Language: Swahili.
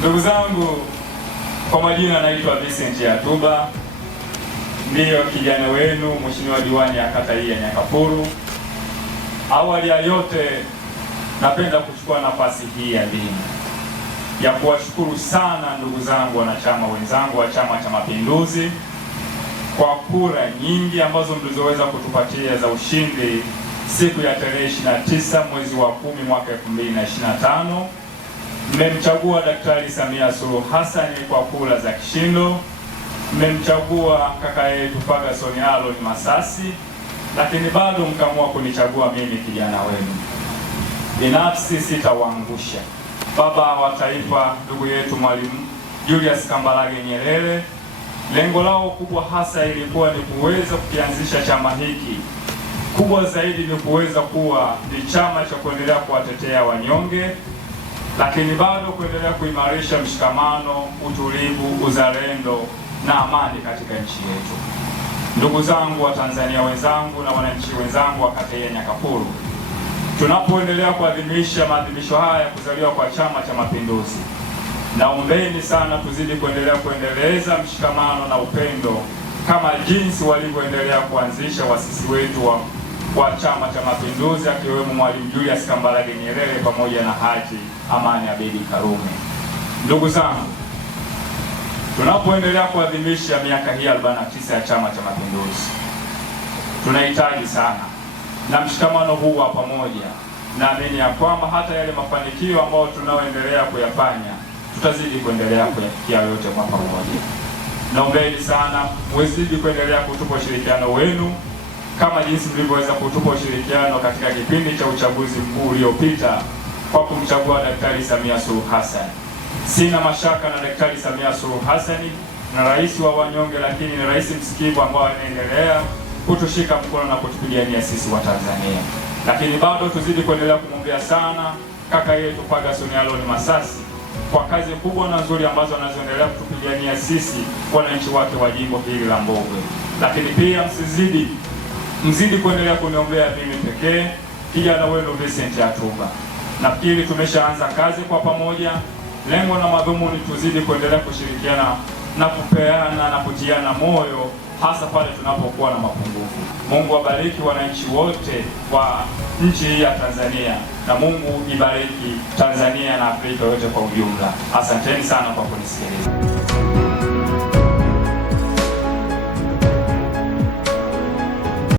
Ndugu zangu, kwa majina naitwa Vincent Yatuba, ndiyo kijana wenu mheshimiwa diwani ya kata hii ya Nyakapuru. Awali ya yote, napenda kuchukua nafasi hii ya kuwashukuru sana ndugu zangu wanachama wenzangu wa Chama cha Mapinduzi kwa kura nyingi ambazo mlizoweza kutupatia za ushindi siku ya tarehe 29 mwezi wa 10 mwaka 2025. Mmemchagua Daktari Samia Suluhu Hassan kwa kura za kishindo. Mmemchagua kaka yetu Ferguson Aaron Masasi, lakini bado mkaamua kunichagua mimi kijana wenu. Binafsi sitawaangusha. Baba wa taifa ndugu yetu Mwalimu Julius Kambarage Nyerere, lengo lao kubwa hasa ilikuwa ni kuweza kukianzisha chama hiki. Kubwa zaidi ni kuweza kuwa ni chama cha kuendelea kuwatetea wanyonge, lakini bado kuendelea kuimarisha mshikamano, utulivu, uzalendo na amani katika nchi yetu. Ndugu zangu wa Tanzania wenzangu na wananchi wenzangu wa kata ya Nyakapuru, tunapoendelea kuadhimisha maadhimisho haya ya kuzaliwa kwa Chama cha Mapinduzi, naombeni sana tuzidi kuendeleza mshikamano na upendo kama jinsi walivyoendelea kuanzisha wasisi wetu wa Chama cha Mapinduzi, akiwemo Mwalimu Julius Kambarage Nyerere pamoja na Haji Amani Abeid Karume. Ndugu zangu, tunapoendelea kuadhimisha miaka hii 49 ya Chama cha Mapinduzi, tunahitaji sana na mshikamano huu wa pamoja. Naamini ya kwamba hata yale mafanikio ambayo tunaoendelea kuyafanya tutazidi kuendelea kuyafikia yote kwa pamoja. Naombeni sana mwezidi kuendelea kutupa ushirikiano wenu kama jinsi mlivyoweza kutupa ushirikiano katika kipindi cha uchaguzi mkuu uliopita kwa kumchagua Daktari Samia Suluhu Hassan. Sina mashaka na Daktari Samia Suluhu Hassan na rais wa wanyonge, lakini ni rais msikivu ambao anaendelea kutushika mkono na kutupigania sisi wa Tanzania. Lakini bado tuzidi kuendelea kumwombea sana kaka yetu Ferguson Aaron Masasi kwa kazi kubwa na nzuri ambazo anazoendelea kutupigania sisi wananchi wake wa jimbo hili la Mbogwe. Lakini pia mzidi kuendelea kuniombea mimi pekee, kijana wenu Vincent Yatuba. Nafikiri tumeshaanza kazi kwa pamoja. Lengo na madhumuni tuzidi kuendelea kushirikiana na kupeana na kutiana moyo, hasa pale tunapokuwa na mapungufu. Mungu abariki wananchi wote wa nchi hii ya Tanzania, na Mungu ibariki Tanzania na Afrika yote kwa ujumla. Asanteni sana kwa kunisikiliza.